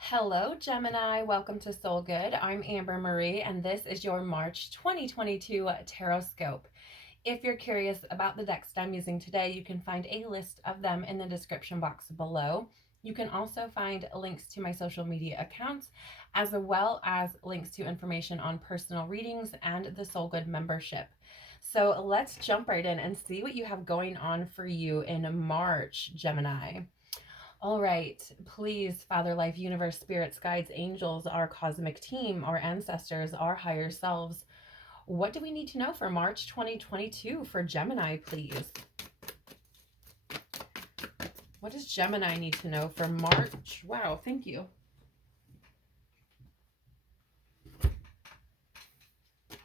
Hello, Gemini. Welcome to Soul Good. I'm Amber Marie, and this is your March 2022 Tarotscope. If you're curious about the decks I'm using today, you can find a list of them in the description box below. You can also find links to my social media accounts, as well as links to information on personal readings and the Soul Good membership. So let's jump right in and see what you have going on for you in March, Gemini. All right, please, Father, Life, Universe, Spirits, Guides, Angels, our cosmic team, our ancestors, our higher selves. What do we need to know for March 2022 for Gemini, please? What does Gemini need to know for March? Wow, thank you.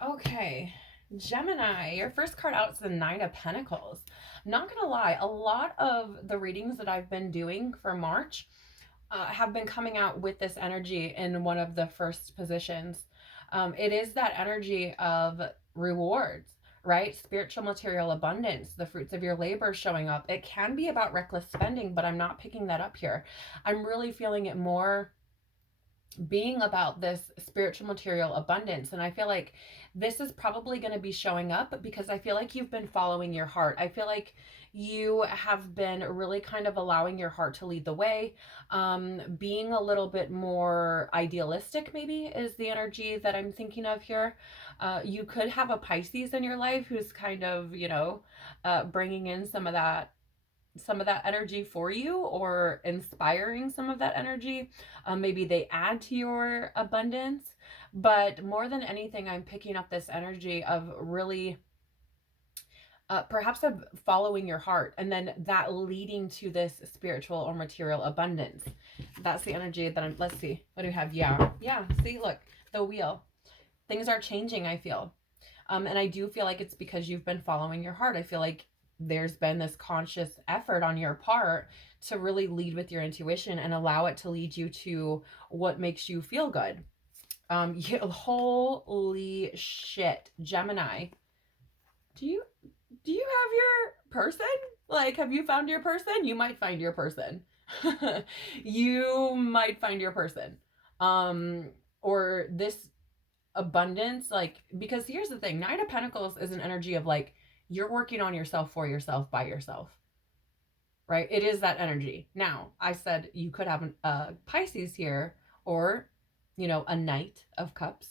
Okay, Gemini, your first card out is the Nine of Pentacles. Not gonna lie, a lot of the readings that I've been doing for March have been coming out with this energy in one of the first positions. It is that energy of rewards, right? Spiritual material abundance, the fruits of your labor showing up. It can be about reckless spending, but I'm not picking that up here. I'm really feeling it more being about this spiritual material abundance. And I feel like this is probably going to be showing up because I feel like you've been following your heart. I feel like you have been really kind of allowing your heart to lead the way. Being a little bit more idealistic, maybe, is the energy that I'm thinking of here. You could have a Pisces in your life who's kind of, bringing in some of that energy for you, or inspiring some of that energy. Maybe they add to your abundance, but more than anything, I'm picking up this energy of really perhaps of following your heart, and then that leading to this spiritual or material abundance. That's the energy that let's see, what do we have? Yeah, see, look, the wheel. Things are changing, I feel. And I do feel like it's because you've been following your heart. I feel like there's been this conscious effort on your part to really lead with your intuition and allow it to lead you to what makes you feel good. Holy shit, Gemini. Do you have your person? Like, have you found your person? You might find your person. You might find your person. Um, or this abundance, like, because here's the thing, Nine of Pentacles is an energy of like, you're working on yourself, for yourself, by yourself, right? It is that energy. Now, I said you could have a Pisces here, or a Knight of Cups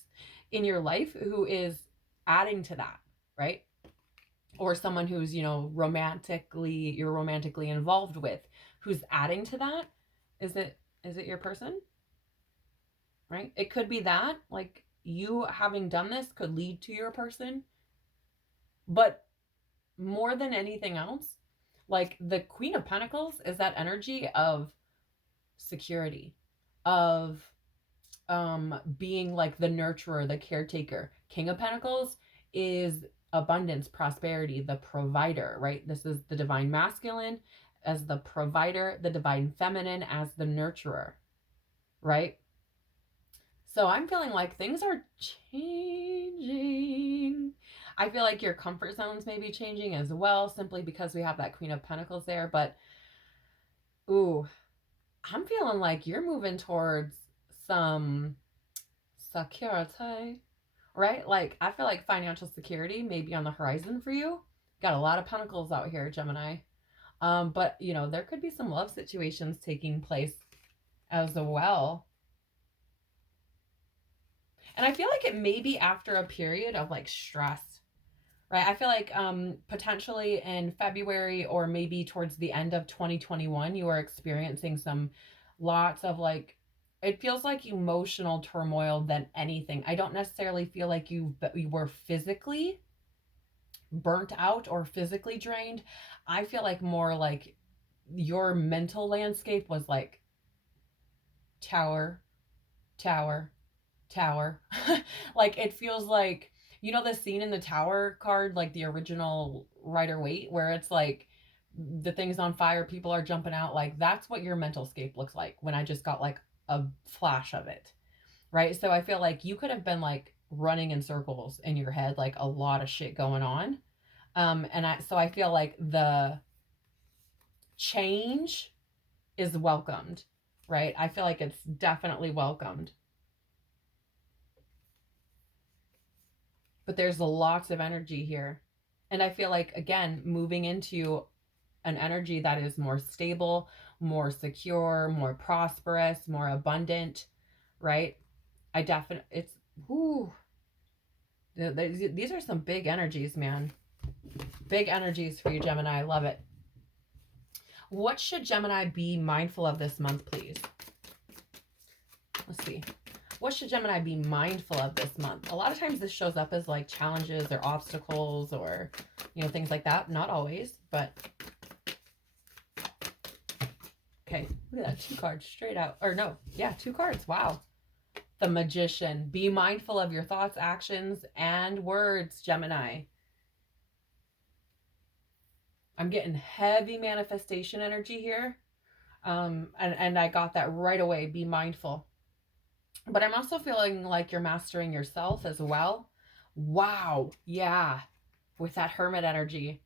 in your life who is adding to that, right? Or someone who's you're romantically involved with, who's adding to that. Is it your person? Right, it could be that, like, you having done this could lead to your person. But more than anything else, like, the Queen of Pentacles is that energy of security, of being like the nurturer, the caretaker. King of Pentacles is abundance, prosperity, the provider, right? This is the divine masculine as the provider, the divine feminine as the nurturer, right? So I'm feeling like things are changing. I feel like your comfort zones may be changing as well, simply because we have that Queen of Pentacles there. But, ooh, I'm feeling like you're moving towards some security, right? Like, I feel like financial security may be on the horizon for you. Got a lot of pentacles out here, Gemini. But, there could be some love situations taking place as well. And I feel like it may be after a period of like stress, right? I feel like potentially in February, or maybe towards the end of 2021, you are experiencing some lots of, like, it feels like emotional turmoil than anything. I don't necessarily feel like you were physically burnt out or physically drained. I feel like more like your mental landscape was like tower, tower, tower. Like, it feels like, the scene in the Tower card, like the original Rider Waite, where it's like the thing's on fire, people are jumping out. Like, that's what your mental scape looks like when I just got like a flash of it, right? So I feel like you could have been like running in circles in your head, like a lot of shit going on. I feel like the change is welcomed. right? I feel like it's definitely welcomed. But there's lots of energy here. And I feel like, again, moving into an energy that is more stable, more secure, more prosperous, more abundant, right? I definitely, it's, whoo, these are some big energies, man. Big energies for you, Gemini. I love it. What should Gemini be mindful of this month, please? Let's see. What should Gemini be mindful of this month? A lot of times this shows up as like challenges or obstacles or, you know, things like that. Not always, but okay. Look at that. 2 cards straight out. Or no. Yeah, 2 cards. Wow. The Magician. Be mindful of your thoughts, actions, and words, Gemini. I'm getting heavy manifestation energy here. And I got that right away. Be mindful. But I'm also feeling like you're mastering yourself as well. Wow. Yeah. With that Hermit energy.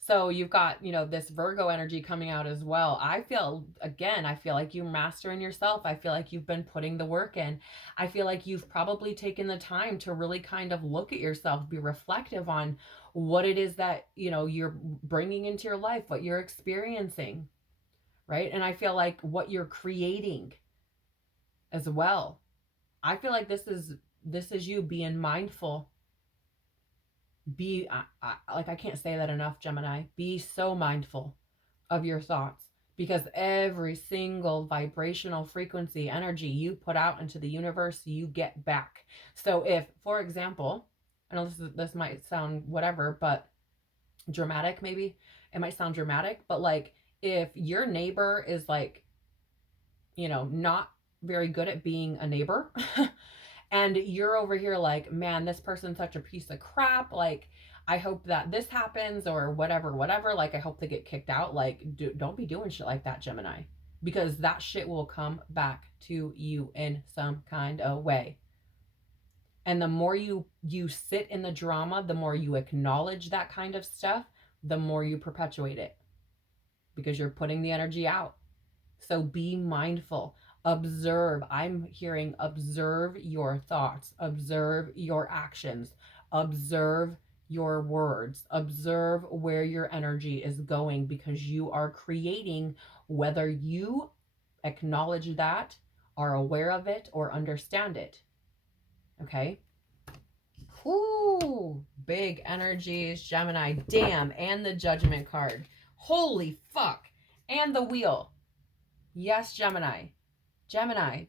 So you've got, you know, this Virgo energy coming out as well. I feel like you're mastering yourself. I feel like you've been putting the work in. I feel like you've probably taken the time to really kind of look at yourself, be reflective on what it is that, you know, you're bringing into your life, what you're experiencing, right? And I feel like what you're creating as well. I feel like this is you being mindful. I can't say that enough, Gemini. Be so mindful of your thoughts, because every single vibrational frequency energy you put out into the universe, you get back. So if, for example, I know this might sound whatever, but dramatic, maybe it might sound dramatic, but like if your neighbor is like, you know, not very good at being a neighbor and you're over here like, man, this person's such a piece of crap, like I hope that this happens or whatever, like I hope they get kicked out. Like, don't be doing shit like that, Gemini, because that shit will come back to you in some kind of way. And the more you sit in the drama, the more you acknowledge that kind of stuff, the more you perpetuate it, because you're putting the energy out. So be mindful. Observe. I'm hearing observe your thoughts, observe your actions, observe your words, observe where your energy is going, because you are creating, whether you acknowledge that, are aware of it, or understand it. Okay? Ooh, big energies, Gemini. Damn, and the Judgment card. Holy fuck. And the Wheel. Yes, Gemini. Gemini.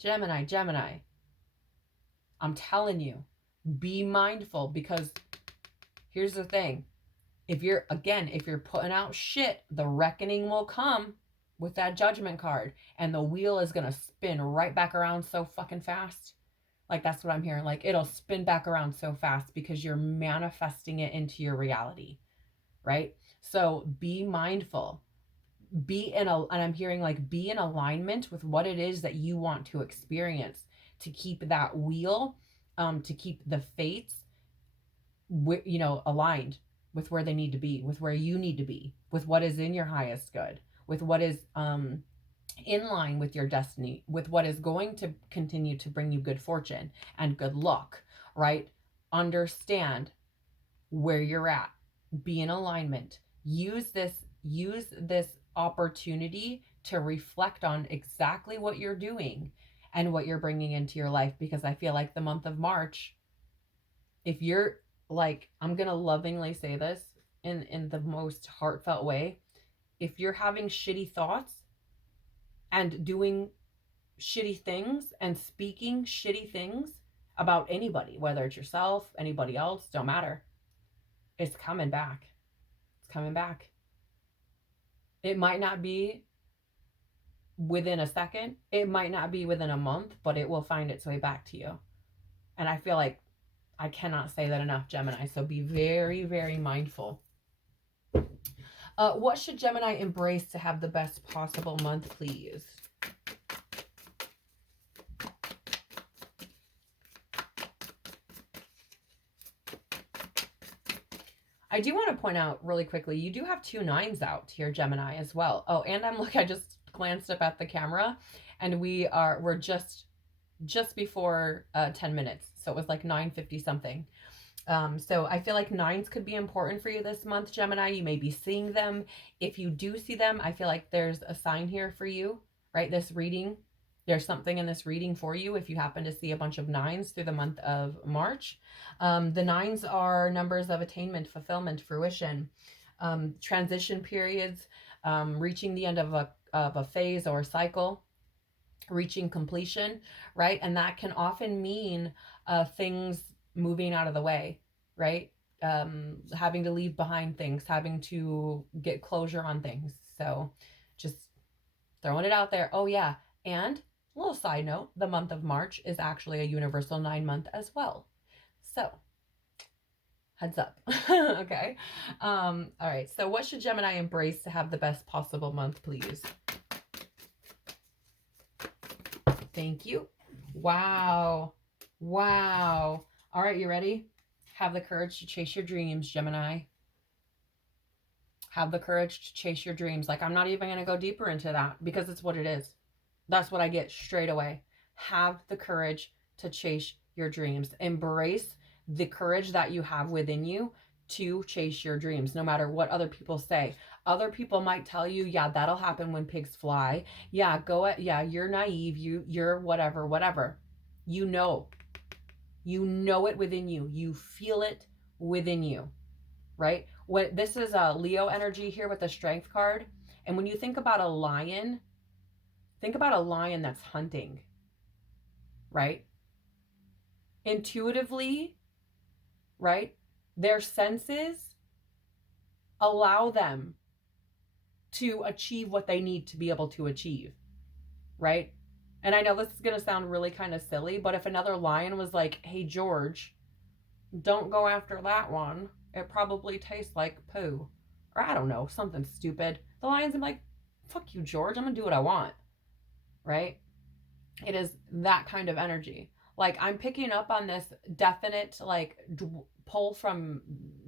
I'm telling you, be mindful, because here's the thing. If you're putting out shit, the reckoning will come with that Judgment card, and the wheel is going to spin right back around so fucking fast. Like, that's what I'm hearing. Like, it'll spin back around so fast because you're manifesting it into your reality, right? So be mindful. And I'm hearing like be in alignment with what it is that you want to experience, to keep that wheel, to keep the fates, you know, aligned with where they need to be, with where you need to be, with what is in your highest good, with what is in line with your destiny, with what is going to continue to bring you good fortune and good luck, right? Understand where you're at, be in alignment, use this opportunity to reflect on exactly what you're doing and what you're bringing into your life. Because I feel like the month of March, if you're like, I'm gonna lovingly say this in the most heartfelt way, if you're having shitty thoughts and doing shitty things and speaking shitty things about anybody, whether it's yourself, anybody else, don't matter, it's coming back. It's coming back. It might not be within a second, it might not be within a month, but it will find its way back to you. And I feel like I cannot say that enough, Gemini. So be very, very mindful. What should Gemini embrace to have the best possible month, please? I do want to point out really quickly, you do have 2 9s out here, Gemini, as well. Oh, and I just glanced up at the camera, and we're just before 10 minutes. So it was like 9:50 something. So I feel like nines could be important for you this month, Gemini. You may be seeing them. If you do see them, I feel like there's a sign here for you, right? This reading, there's something in this reading for you if you happen to see a bunch of nines through the month of March. The nines are numbers of attainment, fulfillment, fruition, transition periods, reaching the end of a phase or a cycle, reaching completion, right? And that can often mean things moving out of the way, right? Having to leave behind things, having to get closure on things. So just throwing it out there. Oh yeah. And a little side note, the month of March is actually a universal 9-month as well. So heads up. Okay. All right. So what should Gemini embrace to have the best possible month, please? Thank you. Wow. Wow. All right, you ready? Have the courage to chase your dreams, Gemini. Have the courage to chase your dreams. Like, I'm not even going to go deeper into that because it's what it is. That's what I get straight away. Have the courage to chase your dreams. Embrace the courage that you have within you to chase your dreams, no matter what other people say. Other people might tell you, yeah, that'll happen when pigs fly. Yeah, you're naive. You're whatever. You know it within you. You feel it within you, right? This is a Leo energy here with the strength card. And when you think about a lion, think about a lion that's hunting, right? Intuitively, right? Their senses allow them to achieve what they need to be able to achieve, right? And I know this is going to sound really kind of silly, but if another lion was like, hey, George, don't go after that one. It probably tastes like poo. Or I don't know, something stupid. The lion's gonna be like, fuck you, George. I'm going to do what I want, right? It is that kind of energy. Like, I'm picking up on this definite, like, pull from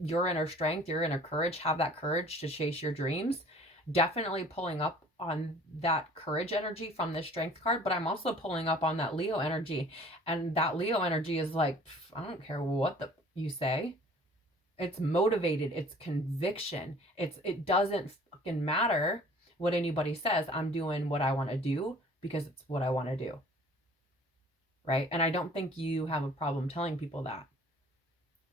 your inner strength, your inner courage. Have that courage to chase your dreams. Definitely pulling up on that courage energy from the strength card, but I'm also pulling up on that Leo energy. And that Leo energy is like, I don't care what you say. It's motivated. It's conviction. It doesn't fucking matter what anybody says. I'm doing what I want to do because it's what I want to do. Right? And I don't think you have a problem telling people that.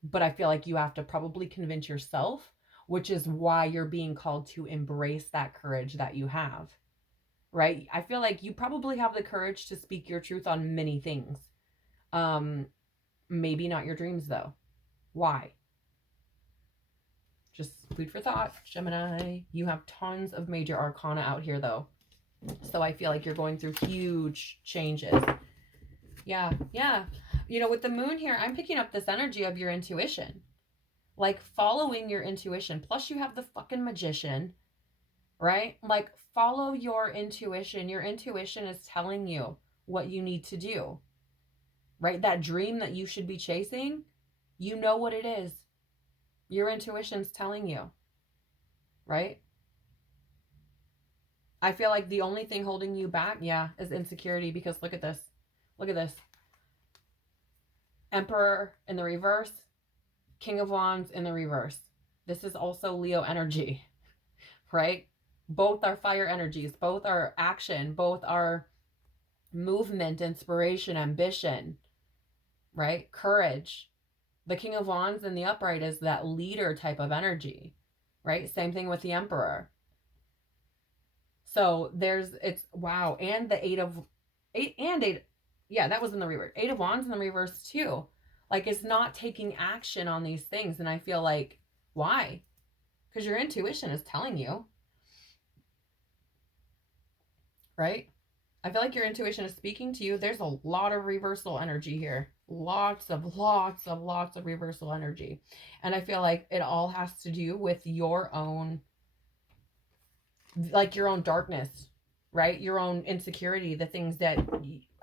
But I feel like you have to probably convince yourself, which is why you're being called to embrace that courage that you have. Right? I feel like you probably have the courage to speak your truth on many things. Maybe not your dreams though. Why? Just food for thought, Gemini. You have tons of major arcana out here though. So I feel like you're going through huge changes. Yeah. You know, with the moon here, I'm picking up this energy of your intuition. Like, following your intuition. Plus you have the fucking magician, right? Like, follow your intuition. Your intuition is telling you what you need to do, right? That dream that you should be chasing, you know what it is. Your intuition's telling you, right? I feel like the only thing holding you back, is insecurity, because look at this. Look at this. Emperor in the reverse, King of Wands in the reverse. This is also Leo energy, right? Both are fire energies. Both are action. Both are movement, inspiration, ambition, right? Courage. The King of Wands in the upright is that leader type of energy, right? Same thing with the Emperor. So wow. And the eight, that was in the reverse. 8 of Wands in the reverse too. Like, it's not taking action on these things. And I feel like, why? Because your intuition is telling you, right? I feel like your intuition is speaking to you. There's a lot of reversal energy here. Lots of reversal energy. And I feel like it all has to do with your own, like, your own darkness, right? Your own insecurity, the things that,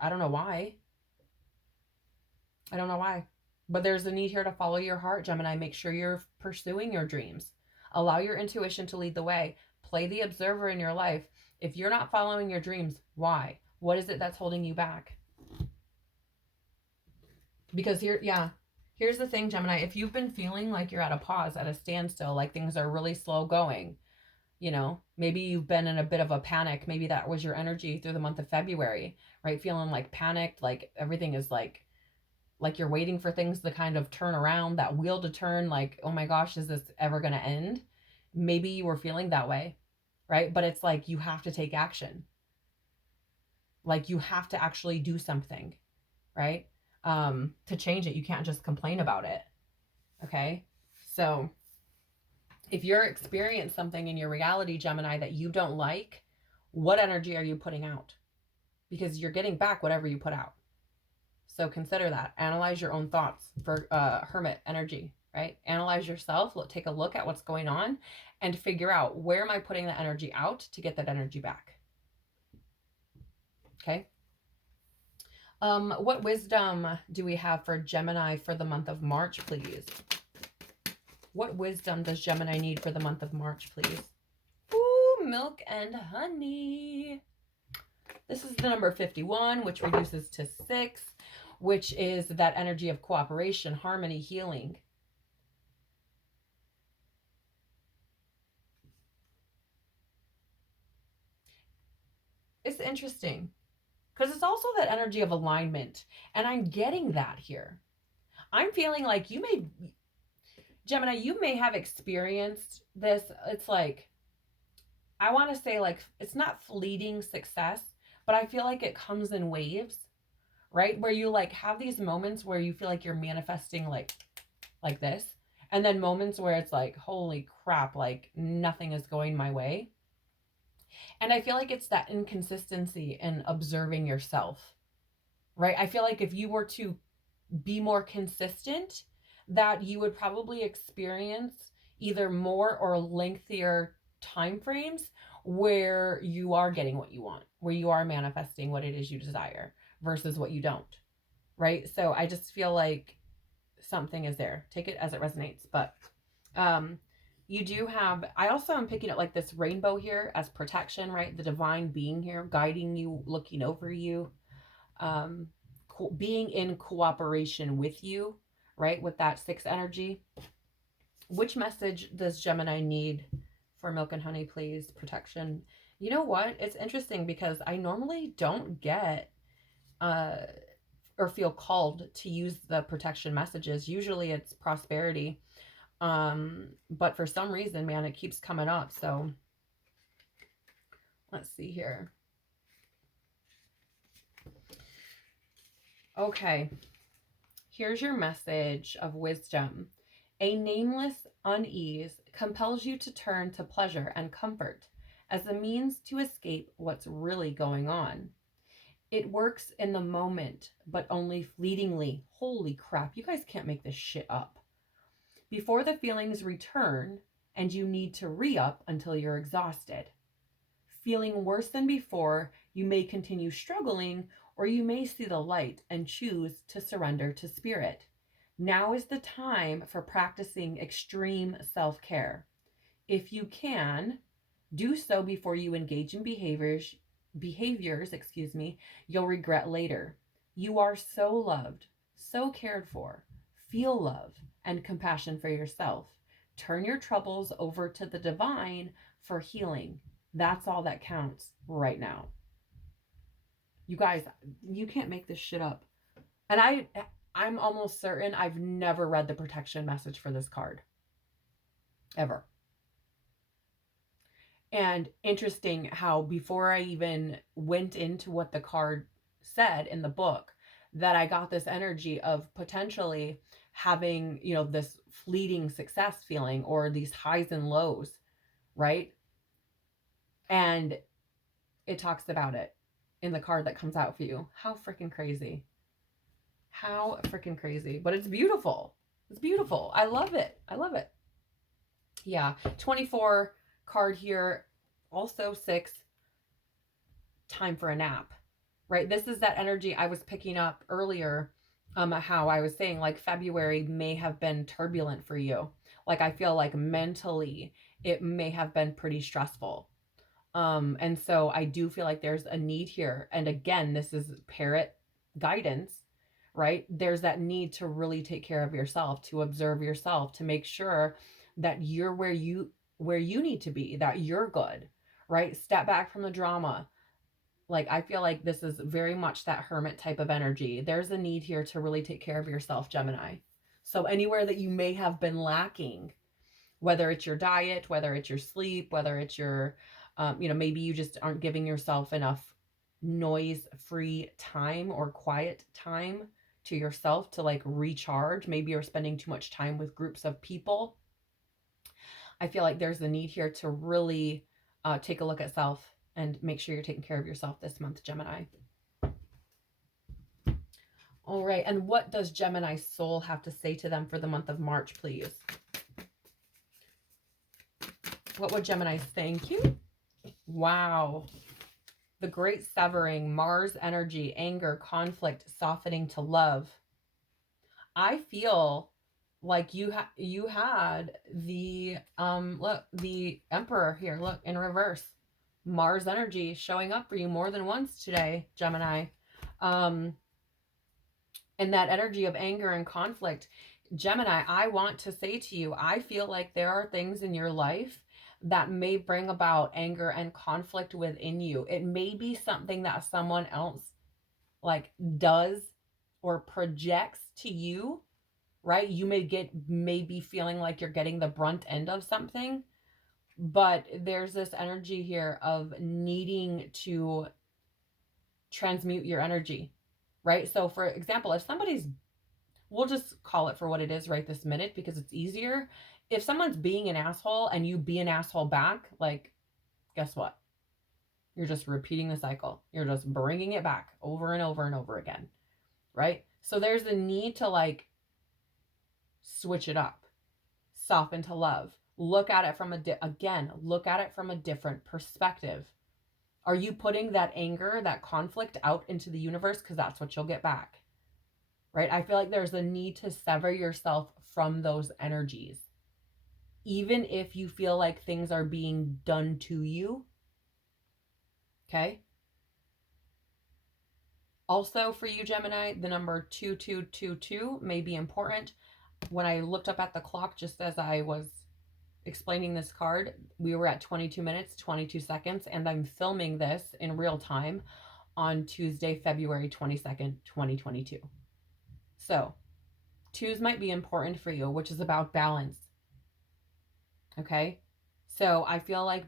I don't know why. But there's a need here to follow your heart, Gemini. Make sure you're pursuing your dreams. Allow your intuition to lead the way. Play the observer in your life. If you're not following your dreams, why? What is it that's holding you back? Because here's the thing, Gemini. If you've been feeling like you're at a pause, at a standstill, like things are really slow going, maybe you've been in a bit of a panic. Maybe that was your energy through the month of February, right? Feeling like panicked, like everything is like you're waiting for things to kind of turn around, that wheel to turn, like, oh my gosh, is this ever going to end? Maybe you were feeling that way, right? But it's like you have to take action. Like you have to actually do something, right? To change it. You can't just complain about it. Okay? So if you're experiencing something in your reality, Gemini, that you don't like, what energy are you putting out? Because you're getting back whatever you put out. So consider that. Analyze your own thoughts for hermit energy, right? Analyze yourself. Take a look at what's going on and figure out, where am I putting the energy out to get that energy back? Okay. What wisdom do we have for Gemini for the month of March, please? What wisdom does Gemini need for the month of March, please? Ooh, milk and honey. This is the number 51, which reduces to 6, which is that energy of cooperation, harmony, healing. It's interesting because it's also that energy of alignment, and I'm getting that here. I'm feeling like Gemini, you may have experienced this. It's like, I want to say, like, it's not fleeting success, but I feel like it comes in waves, right? Where you like have these moments where you feel like you're manifesting like this, and then moments where it's like, holy crap, like nothing is going my way. And I feel like it's that inconsistency in observing yourself, right? I feel like if you were to be more consistent, that you would probably experience either more or lengthier time frames where you are getting what you want, where you are manifesting what it is you desire versus what you don't, right? So I just feel like something is there. Take it as it resonates. But you do have, I also am picking up like this rainbow here as protection, right? The divine being here guiding you, looking over you, being in cooperation with you, right? With that 6 energy. Which message does Gemini need for milk and honey, please? Protection. You know what? It's interesting because I normally don't get or feel called to use the protection messages. Usually it's prosperity. But for some reason, man, it keeps coming up. So let's see here. Okay. Here's your message of wisdom. A nameless unease compels you to turn to pleasure and comfort as a means to escape what's really going on. It works in the moment, but only fleetingly. Holy crap, you guys can't make this shit up. Before the feelings return, and you need to re-up until you're exhausted. Feeling worse than before, you may continue struggling, or you may see the light and choose to surrender to spirit. Now is the time for practicing extreme self-care. If you can, do so before you engage in behaviors, you'll regret later. You are so loved, so cared for. Feel love and compassion for yourself. Turn your troubles over to the divine for healing. That's all that counts right now. You guys, you can't make this shit up. And I'm almost certain I've never read the protection message for this card. Ever. And interesting how before I even went into what the card said in the book, that I got this energy of potentially having, this fleeting success feeling or these highs and lows, right? And it talks about it in the card that comes out for you. How freaking crazy. How freaking crazy. But it's beautiful. It's beautiful. I love it. I love it. Yeah. 24 card here. Also 6. Time for a nap. Right? This is that energy I was picking up earlier. How I was saying, like, February may have been turbulent for you. Like, I feel like mentally it may have been pretty stressful. And so I do feel like there's a need here. And again, this is parrot guidance, right? There's that need to really take care of yourself, to observe yourself, to make sure that you're where you need to be, that you're good, right? Step back from the drama. Like, I feel like this is very much that hermit type of energy. There's a need here to really take care of yourself, Gemini. So anywhere that you may have been lacking, whether it's your diet, whether it's your sleep, whether it's your, maybe you just aren't giving yourself enough noise-free time or quiet time to yourself to like recharge. Maybe you're spending too much time with groups of people. I feel like there's a need here to really take a look at self and make sure you're taking care of yourself this month, Gemini. All right. And what does Gemini's soul have to say to them for the month of March, please? What would Gemini thank you? Wow. The great severing, Mars energy, anger, conflict, softening to love. I feel like you had the look, the Emperor here, look, in reverse. Mars energy showing up for you more than once today, Gemini. And that energy of anger and conflict, Gemini, I want to say to you, I feel like there are things in your life that may bring about anger and conflict within you. It may be something that someone else like does or projects to you, right? You may be feeling like you're getting the brunt end of something, but there's this energy here of needing to transmute your energy, right? So for example, if somebody's, we'll just call it for what it is right this minute because it's easier. If someone's being an asshole and you be an asshole back, like, guess what? You're just repeating the cycle. You're just bringing it back over and over and over again, right? So there's a need to like switch it up, soften to love. Look at it from look at it from a different perspective. Are you putting that anger, that conflict out into the universe? Because that's what you'll get back, right? I feel like there's a need to sever yourself from those energies. Even if you feel like things are being done to you, okay? Also for you, Gemini, the number 2222 may be important. When I looked up at the clock, just as I was explaining this card, we were at 22 minutes, 22 seconds, and I'm filming this in real time on Tuesday, February 22nd, 2022. So, twos might be important for you, which is about balance. Okay? So, I feel like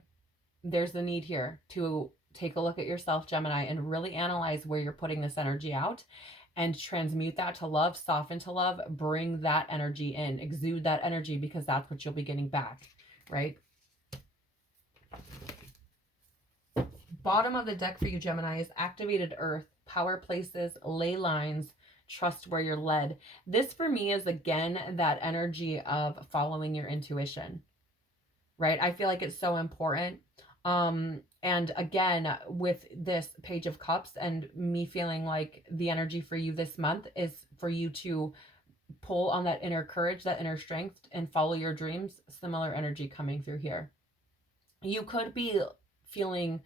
there's the need here to take a look at yourself, Gemini, and really analyze where you're putting this energy out and transmute that to love, soften to love, bring that energy in, exude that energy, because that's what you'll be getting back, right? Bottom of the deck for you, Gemini, is activated earth, power places, ley lines, trust where you're led. This for me is again that energy of following your intuition, right? I feel like it's so important. And again, with this Page of Cups and me feeling like the energy for you this month is for you to pull on that inner courage, that inner strength, and follow your dreams. Similar energy coming through here. You could be feeling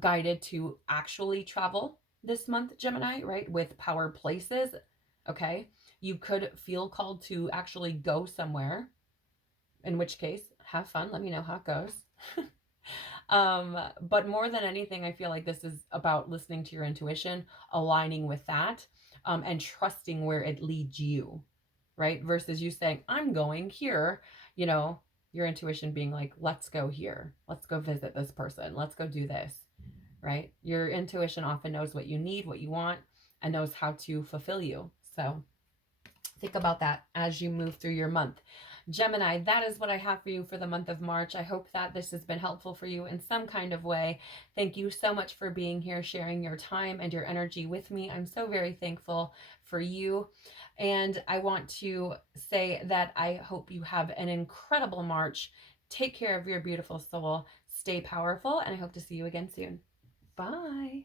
guided to actually travel this month, Gemini, right? With power places, okay? You could feel called to actually go somewhere, in which case, have fun. Let me know how it goes. But more than anything, I feel like this is about listening to your intuition, aligning with that, and trusting where it leads you, right? Versus you saying, I'm going here, your intuition being like, let's go here. Let's go visit this person. Let's go do this, right? Your intuition often knows what you need, what you want, and knows how to fulfill you. So think about that as you move through your month. Gemini, that is what I have for you for the month of March. I hope that this has been helpful for you in some kind of way. Thank you so much for being here, sharing your time and your energy with me. I'm so very thankful for you. And I want to say that I hope you have an incredible March. Take care of your beautiful soul. Stay powerful, and I hope to see you again soon. Bye.